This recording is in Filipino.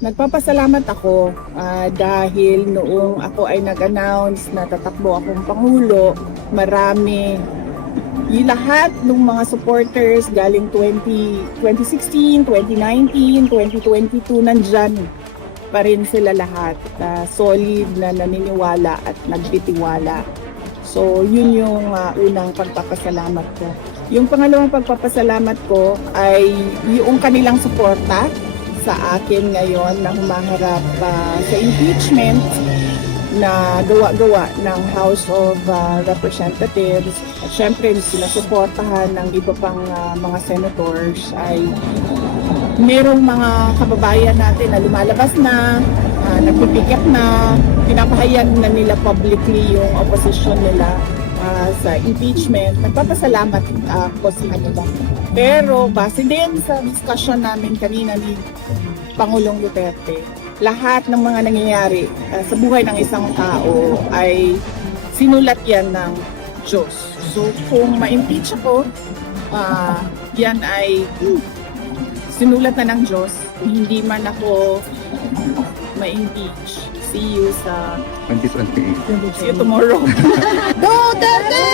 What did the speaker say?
Nagpapasalamat ako dahil noong ako ay nag-announce na tatakbo akong Pangulo, marami, lahat ng mga supporters galing 2016, 2019, 2022, nandyan pa rin sila lahat. Solid na naniniwala at nagtitiwala. So, yun yung unang pagpapasalamat ko. Yung pangalawang pagpapasalamat ko ay yung kanilang suporta sa akin ngayon na humaharap sa impeachment na gawa-gawa ng House of Representatives. At syempre, sinasuportahan ng iba pang mga senators ay merong mga kababayan natin na lumalabas na, nagpipiket na, pinapahayag na nila publicly yung opposition nila sa impeachment. Nagpapasalamat ako sa kanila. Pero base din sa discussion namin kanina ni Pangulong Duterte, lahat ng mga nangyayari sa buhay ng isang tao ay sinulat yan ng Diyos. So kung ma-impeach ako, yan ay sinulat na ng Diyos. Hindi man ako ma-impeach. See you sa 2028. See you tomorrow. Duterte!